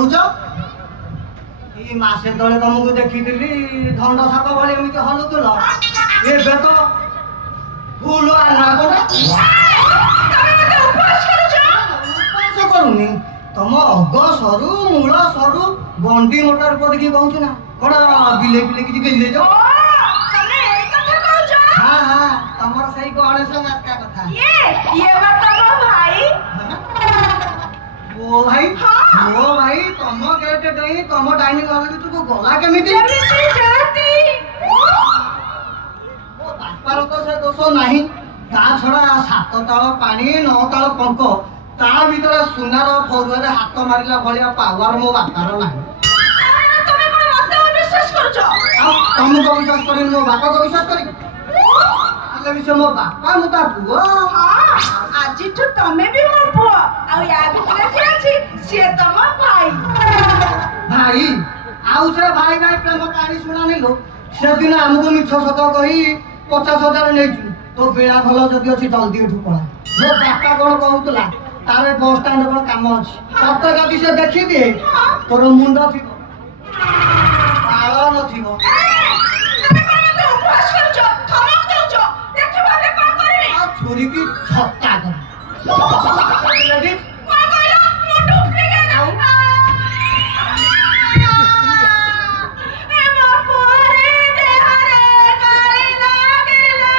କରୁଛ ଏଇ ମାସେ ତଳେ ତମକୁ ଦେଖିଥିଲି ଧଣ୍ଡ ସାପ ଭଳି ଏମିତି ହଲୁଥିଲ ଏବେ ତ ଫୁଲ ଉପବାସ କରୁନି ତମ ଅଗ ସରୁ ମୂଳ ସରୁ ଗଣ୍ଡି ମୋଟର କରିକି କହୁଛୁ ନା କଣ ବିଲେଇ ବିଲେଇ କିଛି ଗେଲି ଯାଉ हाँ हाँ तमर सही गणेश माता कथा ये बात तमो भाई ओ भाई हाँ ओ भाई तम गेट डई तम डाइनिंग हॉल भी तू गला केमिति जाती ओ बापार तो से दोष नाही ता छडा 7 ताळ पानी 9 ताळ पंख ता भीतर सुनार फरुआरे हाथ मारिला भलिया पावर मो बापार नाही तमे कोन मते विश्वास करछो तम को विश्वास करी मो बापा को विश्वास करी विषय मो बापा मो ता पुओ आज तो तमे भी मो पुओ आ या भितरे जे अछि से तम भाई भाई आउ से भाई भाई प्रेम कहानी सुना नहीं लो से दिन हमको मिछ सत कही 50,000 नै छु तो बेला भलो जदी अछि जल्दी उठू पळा मो बापा कोन कहउतला तारे बस स्टैंड पर काम अछि तत जदी से देखि दे तोर मुंड थिबो बाळ नथिबो छुरी की छत्ता कर लेडी कोन कहला मोटू उठले गया ए बापू रे देहरे गाली लागेला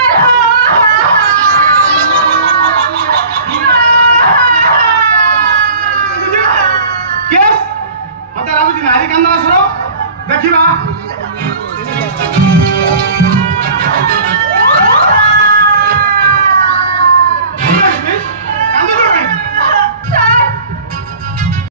केस मते लागुची नारी कांदना सरो देखिबा